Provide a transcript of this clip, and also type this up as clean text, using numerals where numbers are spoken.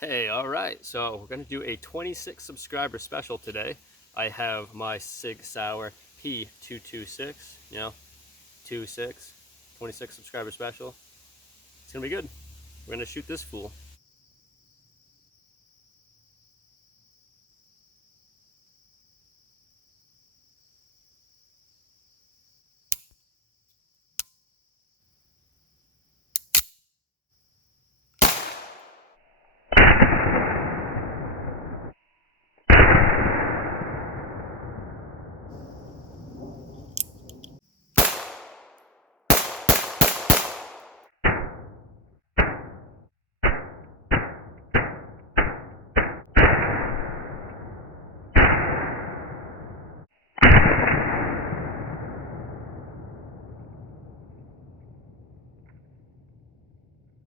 Hey, all right. So we're gonna do a 26 subscriber special today. I have my SIG Sauer p226. 26, 26 subscriber special. It's gonna be good. We're gonna shoot this fool.